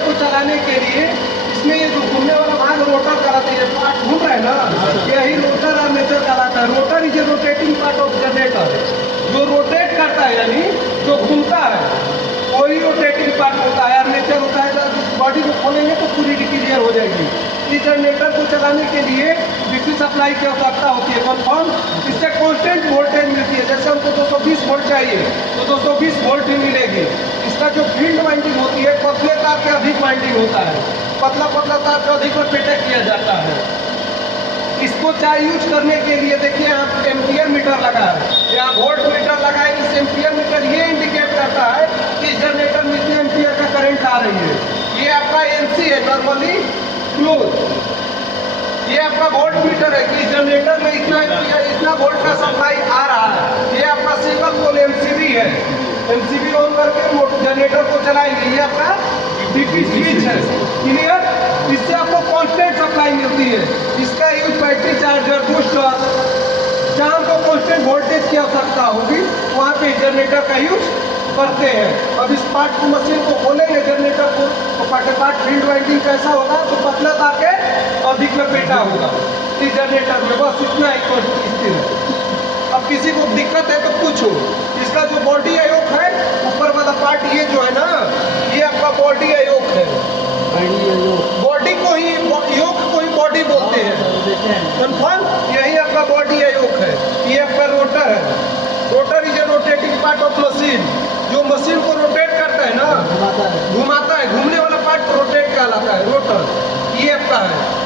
Generator को चलाने के लिए इसमें ये जो घूमने वाला भाग रोटर कहलाता है, पार्ट घूम रहा है ना, यही रोटर आर्मेचर कहलाता है। Rotor is a rotating part of generator, जो रोटेट करता है यानी जो घूमता है वही रोटेटिंग पार्ट होता है। आर्मेचर होता है, बॉडी को खोलेंगे तो पूरी क्लियर हो जाएगी। इस जनरेटर को चलाने के लिए डीसी सप्लाई की आवश्यकता होती है। कन्फर्म, इससे कांस्टेंट वोल्टेज मिलती है। जैसे हमको 220 वोल्ट चाहिए तो 220 वोल्ट ही मिलेगी। इसका जो फील्ड वाइंडिंग होती है, पतले तार के अधिक वाइंडिंग होता है, पतला पतला तार का अधिक प्रोटेक्ट किया जाता है। इसको चाहे यूज करने के लिए देखिए यहाँ एम्पियर मीटर लगा है, यहाँ वोल्ट मीटर लगा है। इस एम्पियर मीटर ये इंडिकेट करता है कि इस जनरेटर में इतने एम्पियर का करंट आ रही है। ये आपका एनसी है, नॉर्मली क्लोज। ये आपका वोल्ट मीटर है कि जनरेटर में इतना एम्पियर, इतना वोल्ट का सप्लाई आ रहा है। ये आपका सिंगल पोल एमसीबी है, एमसीबी ऑन करके जनरेटर को चलाएंगे। ये आपका डीपी स्विच है, क्लियर। इससे आपको कांस्टेंट सप्लाई मिलती है। इसका यूज बैटरी चार्जर, बूस्टर, जहाँ हमको कांस्टेंट वोल्टेज की आवश्यकता होगी वहाँ पे जनरेटर का यूज करते हैं। अब इस पार्ट को, मशीन को खोलेंगे जनरेटर को, तो पार्ट फील्ड वाइंडिंग कैसा होगा, तो पतला तार के अधिक लपेटा होगा इस जनरेटर में। बस इतना ही स्थिर है। अब किसी को दिक्कत है तो पूछो। इसका जो बॉडी आयोग है, ऊपर वाला पार्ट ये जो है ना, ये आपका बॉडी आयोग है। बॉडी को ही, योग को ही बॉडी बोलते हैं। कन्फर्म, यही आपका बॉडी आयोग है। ये आपका रोटर है। Rotor is a rotating part of machine, जो मशीन को रोटेट करता है ना, घुमाता है। घूमने वाला पार्ट रोटेट कहलाता है, रोटर। ये आपका है।